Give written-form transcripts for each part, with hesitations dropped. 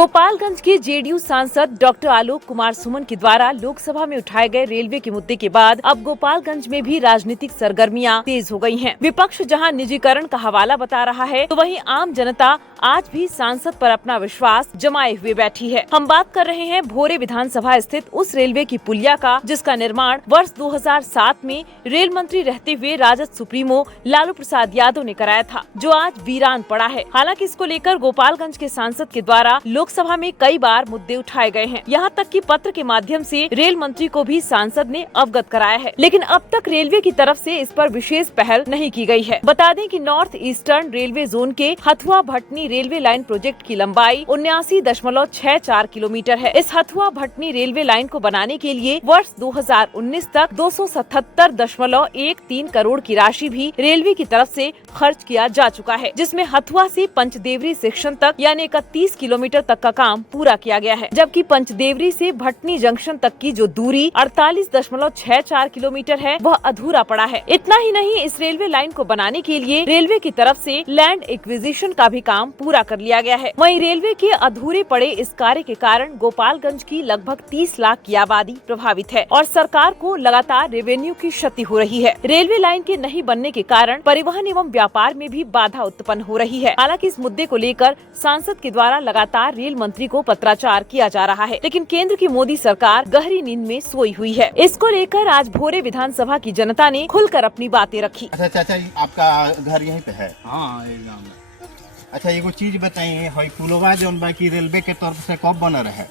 गोपालगंज के जेडीयू सांसद डॉक्टर आलोक कुमार सुमन के द्वारा लोकसभा में उठाए गए रेलवे के मुद्दे के बाद अब गोपालगंज में भी राजनीतिक सरगर्मियां तेज हो गई हैं। विपक्ष जहां निजीकरण का हवाला बता रहा है, तो वहीं आम जनता आज भी सांसद पर अपना विश्वास जमाए हुए बैठी है। हम बात कर रहे हैं भोरे विधानसभा स्थित उस रेलवे की पुलिया का, जिसका निर्माण वर्ष 2007 में रेल मंत्री रहते हुए राजद सुप्रीमो लालू प्रसाद यादव ने कराया था, जो आज वीरान पड़ा है। हालांकि इसको लेकर गोपालगंज के सांसद के द्वारा लोकसभा में कई बार मुद्दे उठाए गए हैं। यहाँ तक कि पत्र के माध्यम से रेल मंत्री को भी सांसद ने अवगत कराया है, लेकिन अब तक रेलवे की तरफ से इस पर विशेष पहल नहीं की गई है। बता दें कि नॉर्थ ईस्टर्न रेलवे जोन के Hathua Bhatni railway line project की लंबाई 79.64 किलोमीटर है। इस हथुआ भटनी रेलवे लाइन को बनाने के लिए वर्ष 2019 तक 277.13 करोड़ की राशि भी रेलवे की तरफ से खर्च किया जा चुका है, जिसमें हथुआ से पंचदेवरी सेक्शन तक यानी 31 किलोमीटर तक का काम पूरा किया गया है, जबकि पंचदेवरी से भटनी जंक्शन तक की जो दूरी 48.64 किलोमीटर है वह अधूरा पड़ा है। इतना ही नहीं, इस रेलवे लाइन को बनाने के लिए रेलवे की तरफ से लैंड एक्विजिशन का भी काम पूरा कर लिया गया है। वहीं रेलवे के अधूरे पड़े इस कार्य के कारण गोपालगंज की लगभग 30 लाख की आबादी प्रभावित है और सरकार को लगातार रेवेन्यू की क्षति हो रही है। रेलवे लाइन के नहीं बनने के कारण परिवहन एवं व्यापार में भी बाधा उत्पन्न हो रही है। हालांकि इस मुद्दे को लेकर सांसद के द्वारा लगातार रेल मंत्री को पत्राचार किया जा रहा है, लेकिन केंद्र की मोदी सरकार गहरी नींद में सोई हुई है। इसको लेकर आज भोरे विधानसभा की जनता ने खुलकर अपनी बातें रखी। अच्छा चाचा, आपका घर यहीं पे है? हाँ, एकदम। अच्छा, एगो चीज बताइए, हई पुलवा जौन बा की रेलवे के तरफ से कब बना रहे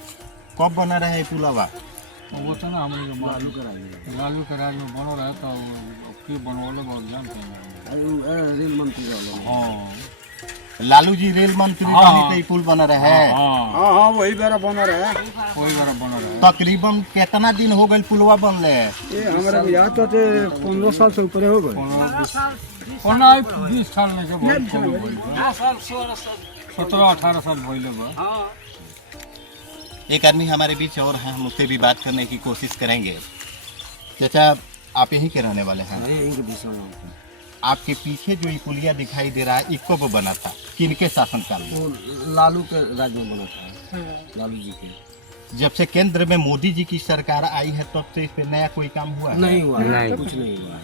पुलवा? वो तो ना हमें लालू करा में बनो रहा तो फिर बनवाले बहुत जान रेल मंत्री हाँ लालू जी रेल मंत्री का पुल बना रहे हैं। हाँ, वही बेरा बना रहे। तकरीबन कितना दिन हो गए पुलवा बनले? हमारा याद तो 15 साल से ऊपर हो गए। 20 साल नहीं, 17-18 साल पहले। एक आदमी हमारे बीच और हैं, हम उससे भी बात करने की कोशिश करेंगे। चाचा, आप यहीं के रहने वाले हैं? यहीं के बीच में। आपके पीछे जो ये पुलिया दिखाई दे रहा है, इसको वो बना था किनके शासनकाल में? लालू के राज में बना था, लालू जी के। जब से केंद्र में मोदी जी की सरकार आई है तब से इस पे नया कोई काम हुआ है? नहीं हुआ, कुछ नहीं हुआ।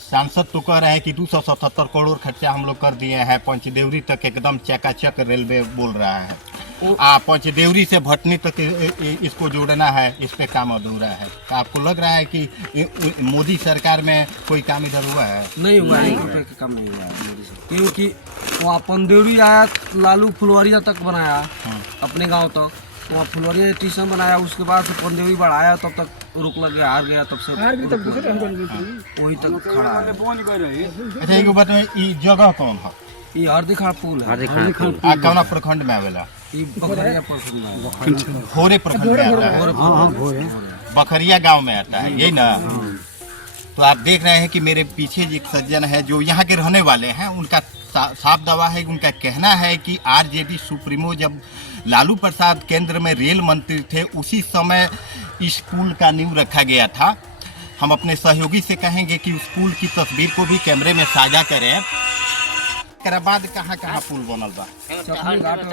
सांसद तो कह रहे हैं कि 277 करोड़ खर्चा हम लोग कर दिए हैं, पंचदेवरी तक एकदम चकाचक रेलवे बोल रहा है। पंचदेवरी से भटनी तक इसको जोड़ना है, इस पे काम अधूरा है। तो आपको लग रहा है कि मोदी सरकार में कोई काम इधर हुआ है? नहीं हुआ, काम नहीं हुआ मोदी से, क्योंकि वहाँ पंचदेवरी आया, लालू फुलवारिया तक बनाया अपने गांव तक, वहाँ फुलवारिया स्टेशन बनाया, उसके बाद से पंचदेवरी बढ़ाया, तब तक रुक लग गया, हार गया, तब से वही तक खड़ा है। अच्छा, एक बात में, ये जगह कौन है? ये हरदीखाल पुल है। कौन प्रखंड में आवेला? बखरिया प्रखंड में, भोरे प्रखंड में आता है। बखरिया गांव में आता है, यही ना? तो आप देख रहे हैं कि मेरे पीछे एक सज्जन है जो यहाँ के रहने वाले हैं। उनका साफ दावा है, उनका कहना है कि आरजेडी सुप्रीमो जब लालू प्रसाद केंद्र में रेल मंत्री थे, उसी समय इस पुल का नींव रखा गया था। हम अपने सहयोगी से कहेंगे कि उस पुल की तस्वीर को भी कैमरे में साझा करें। बाद कहाँ पुल बनल बा? चखनी घाट के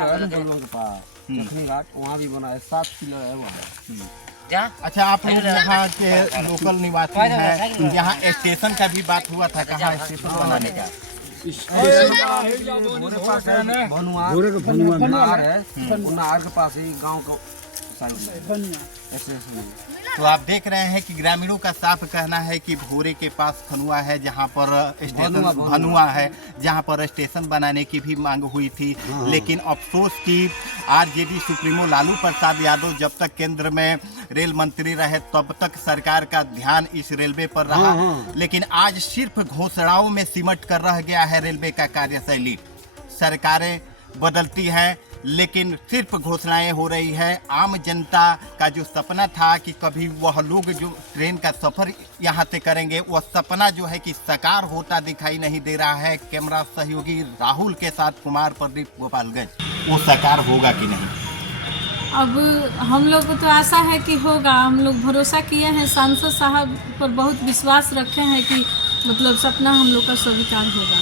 पास, चखनी घाट वहाँ भी बना है, 7 किलो है वहाँ। अच्छा, आप लोग यहाँ के लोकल निवासी हैं, यहाँ स्टेशन का भी बात हुआ था, कहाँ स्टेशन बनाने का? भनुआ है, नार के पास ही गाँव को। तो आप देख रहे हैं कि ग्रामीणों का साफ कहना है कि भोरे के पास खनुआ है, जहां पर स्टेशन भनुआ है, जहां पर स्टेशन बनाने की भी मांग हुई थी। लेकिन अफसोस कि आरजेडी सुप्रीमो लालू प्रसाद यादव जब तक केंद्र में रेल मंत्री रहे तब तक सरकार का ध्यान इस रेलवे पर रहा। लेकिन आज सिर्फ घोषणाओं में सिमट कर रह गया है रेलवे का कार्यशैली। सरकारें बदलती हैं, लेकिन सिर्फ घोषणाएं हो रही है। आम जनता का जो सपना था कि कभी वह लोग जो ट्रेन का सफर यहां से करेंगे, वह सपना जो है कि साकार होता दिखाई नहीं दे रहा है। कैमरा सहयोगी राहुल के साथ कुमार प्रदीप, गोपालगंज। वो साकार होगा कि नहीं? अब हम लोग को तो आशा है कि होगा। हम लोग भरोसा किए हैं, सांसद साहब पर बहुत विश्वास रखे हैं कि मतलब सपना हम लोग का स्वीकार होगा।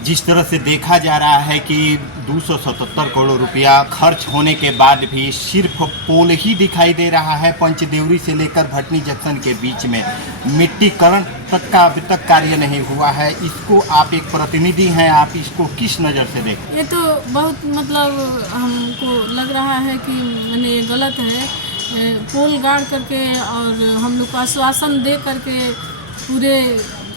जिस तरह से देखा जा रहा है कि 277 करोड़ रुपया खर्च होने के बाद भी सिर्फ पोल ही दिखाई दे रहा है। पंचदेवरी से लेकर भटनी जंक्शन के बीच में मिट्टीकरण तक का अभी तक कार्य नहीं हुआ है। इसको आप एक प्रतिनिधि हैं, आप इसको किस नज़र से देखें? ये तो बहुत मतलब हमको लग रहा है कि मैंने ये गलत है। पोल गाड़ करके और हम लोग को आश्वासन दे करके पूरे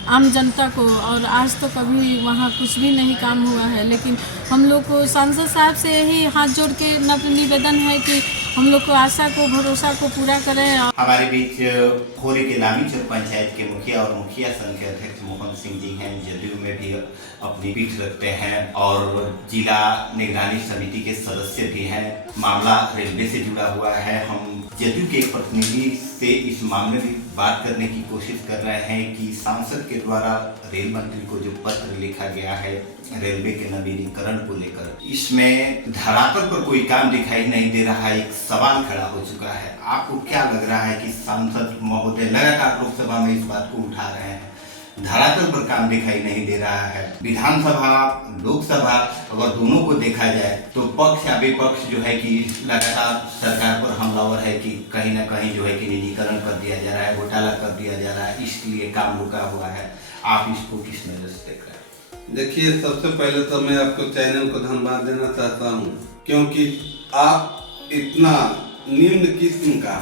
आम जनता को, और आज तो कभी वहाँ कुछ भी नहीं काम हुआ है। लेकिन हम लोग को सांसद साहब से यही हाथ जोड़ के निवेदन है कि हम लोग को आशा को भरोसा को पूरा करें। हमारे बीच खोरे के लामीचौक पंचायत के मुखिया और मुखिया संघ के अध्यक्ष मोहन सिंह जी हैं, जदयू में भी अपनी पीठ रखते हैं और जिला निगरानी समिति के सदस्य भी हैं। मामला रेलवे से जुड़ा हुआ है। हम जदयू के प्रतिनिधि से इस मामले में बात करने की कोशिश कर रहे हैं कि सांसद के द्वारा रेल मंत्री को जो पत्र लिखा गया है रेलवे के नवीनीकरण को लेकर, इसमें धरातल पर कोई काम दिखाई नहीं दे रहा है। एक सवाल खड़ा हो चुका है। आपको क्या लग रहा है कि सांसद महोदय लगातार लोकसभा में इस बात को उठा रहे हैं, धरातल पर काम दिखाई नहीं दे रहा है? विधानसभा लोकसभा अगर दोनों को देखा जाए तो पक्ष या विपक्ष जो है कि लगातार सरकार पर हमलावर है कि कहीं ना कहीं जो है कि निजीकरण कर दिया जा रहा है, घोटाला कर दिया जा रहा है, इसलिए काम रुका हुआ है। आप इसको किस नजर से देख रहे हैं? देखिए, सबसे पहले तो मैं आपको चैनल को धन्यवाद देना चाहता हूँ, क्योंकि आप इतना निम्न किस्म का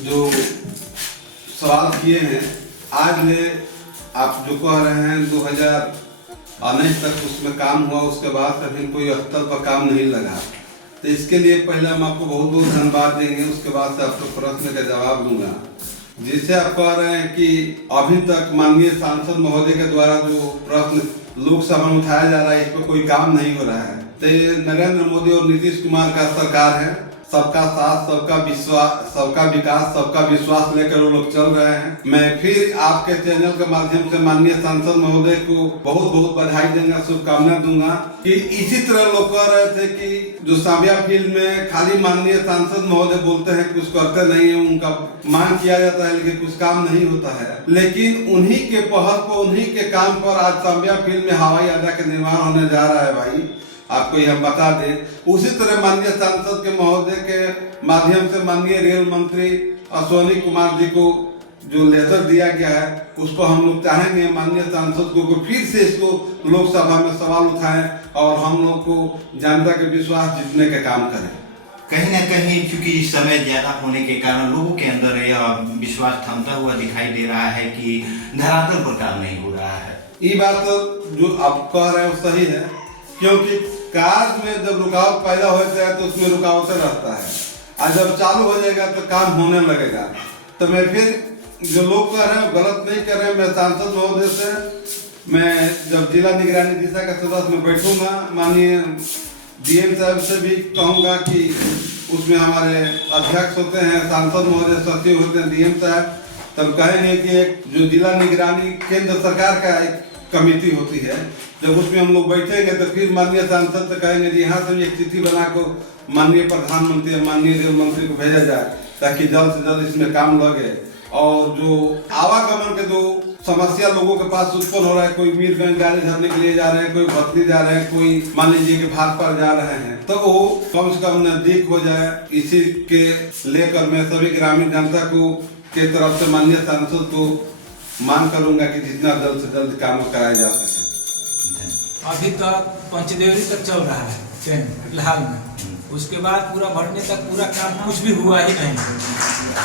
जो सवाल किए हैं, आज ले आप जो कह रहे हैं 2019 तक उसमें काम हुआ, उसके बाद अभी कोई स्थल पर काम नहीं लगा। तो इसके लिए पहले हम आपको बहुत बहुत धन्यवाद देंगे, उसके बाद से आपको प्रश्न का जवाब दूंगा। जिससे आप कह रहे हैं कि अभी तक माननीय सांसद महोदय के द्वारा जो प्रश्न लोकसभा में उठाया जा रहा है, इस पर कोई काम नहीं हो रहा है। तो नरेंद्र मोदी और नीतीश कुमार का सरकार है, सबका साथ, सबका विश्वास, सबका विकास, सबका विश्वास लेकर वो लोग चल रहे हैं। मैं फिर आपके चैनल के माध्यम से माननीय सांसद महोदय को बहुत बहुत बधाई देंगे, शुभकामनाएं दूंगा कि इसी तरह लोग कह रहे थे कि जो सांबिया फील्ड में खाली माननीय सांसद महोदय बोलते हैं, कुछ करते नहीं है, उनका मांग किया जाता है लेकिन कुछ काम नहीं होता है। लेकिन उन्हीं के पहल पर, उन्हीं के काम पर आज सांबिया फील्ड में हवाई अड्डा का निर्माण होने जा रहा है। भाई आपको हम बता दें, उसी तरह माननीय सांसद के महोदय के माध्यम से माननीय रेल मंत्री अश्विनी कुमार जी को जो लेटर दिया गया है, उसको हम लोग चाहेंगे माननीय सांसद को फिर से इसको लोकसभा में सवाल उठाएं और हम लोग को जनता के विश्वास जीतने का काम करें। कहीं न कहीं चूंकि इस समय ज्यादा होने के कारण लोगों के अंदर यह विश्वास थमता हुआ दिखाई दे रहा है कि धरातल पर काम नहीं हो रहा है। ये बात जो आप कह रहे हैं सही है, क्योंकि कार्य में जब रुकावट पैदा होता है तो उसमें रुकावटें रहता है, और जब चालू हो जाएगा तो काम होने लगेगा। तो मैं फिर जो लोग कह रहे हैं गलत नहीं कर रहे हैं। मैं सांसद महोदय से मैं जब जिला निगरानी दिशा का सदस्य में बैठूंगा, माननीय डीएम साहब से भी कहूँगा कि उसमें हमारे अध्यक्ष होते हैं, सांसद महोदय सचिव होते हैं, डीएम साहब, तब कहेंगे कि एक जो जिला निगरानी केंद्र सरकार का एक कमेटी होती है, जब उसमें हम लोग बैठेंगे तो फिर माननीय सांसद से कहेंगे जी यहाँ से एक चिट्ठी बनाकर माननीय प्रधानमंत्री, माननीय रेल मंत्री को भेजा जाए, ताकि जल्द से जल्द इसमें काम लगे। और जो आवागमन के जो समस्या लोगों के पास उत्पन्न हो रहा है, कोई मीरगंज गाड़ी धरने के लिए जा रहे हैं, कोई भटनी जा रहे हैं, कोई मान लीजिए कि भाजपा जा रहे हैं, तो वो कम से कम नजदीक हो जाए। इसी के लेकर मैं सभी ग्रामीण जनता को के तरफ से माननीय सांसद को मांग करूंगा कि जितना जल्द से जल्द काम कराया जा सके। अभी तक पंचदेवरी तक चल रहा है ट्रेन फिलहाल में, उसके बाद पूरा भटने तक पूरा काम कुछ भी हुआ ही नहीं।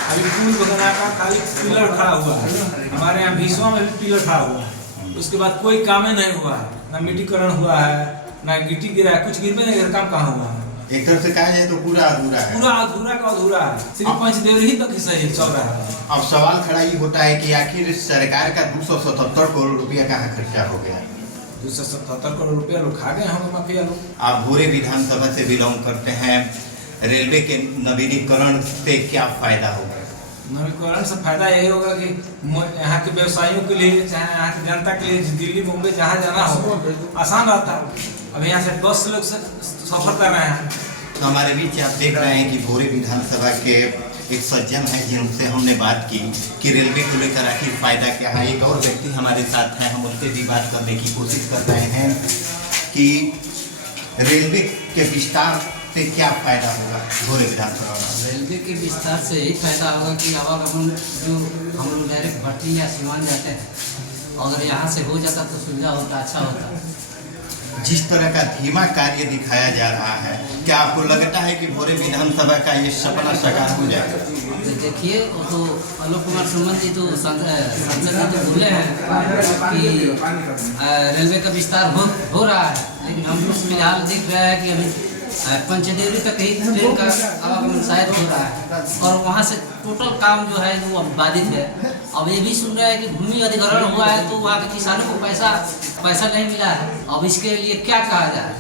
अभी पुल बना का खाली पिलर खड़ा हुआ है, हमारे यहाँ भीसवा में भी पिलर खड़ा हुआ है, उसके बाद कोई काम ही नहीं हुआ है, ना मिट्टीकरण हुआ है, ना गिट्टी गिरा है, कुछ गिरने नहीं, काम कहाँ हुआ है। एक तरफ से कहा जाए तो पूरा अधूरा है, पूरा अधूरा का अधूरा है, सिर्फ पंचदेवरी ही तक ही सही चल रहा है। अब सवाल खड़ा ये होता है कि आखिर सरकार का 277 करोड़ रुपया कहाँ खर्चा हो गया? 277 करोड़ रुपया लोग खा गए होंगे माफिया लोग। आप भोरे विधानसभा से बिलोंग करते हैं, रेलवे के नवीनीकरण से क्या फायदा होगा? नवीनीकरण से फायदा यही होगा कि यहाँ के व्यवसायियों के लिए, चाहे यहाँ की जनता के लिए, दिल्ली मुंबई जहाँ जाना हो आसान रहता है। अभी यहाँ से बस से लोग सफर कर रहे हैं। तो हमारे बीच आप देख रहे हैं कि भोरे विधानसभा के एक सज्जन हैं जिनसे हमने बात की कि रेलवे को लेकर आखिर फायदा क्या है। एक और व्यक्ति हमारे साथ हैं, हम उससे भी बात करने की कोशिश कर रहे हैं कि रेलवे के विस्तार से क्या फायदा होगा भोरे विधानसभा में। रेलवे के विस्तार से यही फायदा होगा कि आवागमन जो हम लोग डायरेक्ट भट्टी या सिवान जाते हैं, अगर यहाँ से हो जाता तो सुविधा होता, अच्छा होता। जिस तरह का धीमा कार्य दिखाया जा रहा है, क्या आपको लगता है कि भोरे विधानसभा का ये सपना साकार हो जाएगा? तो देखिए, वो तो आलोक कुमार सुमन जी तो सांसद जी तो बोले हैं कि रेलवे का विस्तार हो रहा है, लेकिन हम लोग फिलहाल देख रहे हैं कि अभी पंचदेवरी तक ही ट्रेन का आवागमन शायद हो रहा है, और वहाँ से टोटल काम जो है वो बाधित है। अब ये भी सुन रहे हैं कि भूमि अधिग्रहण हुआ है तो वहाँ के किसानों को पैसा नहीं मिला है। अब इसके लिए क्या कहा जाए?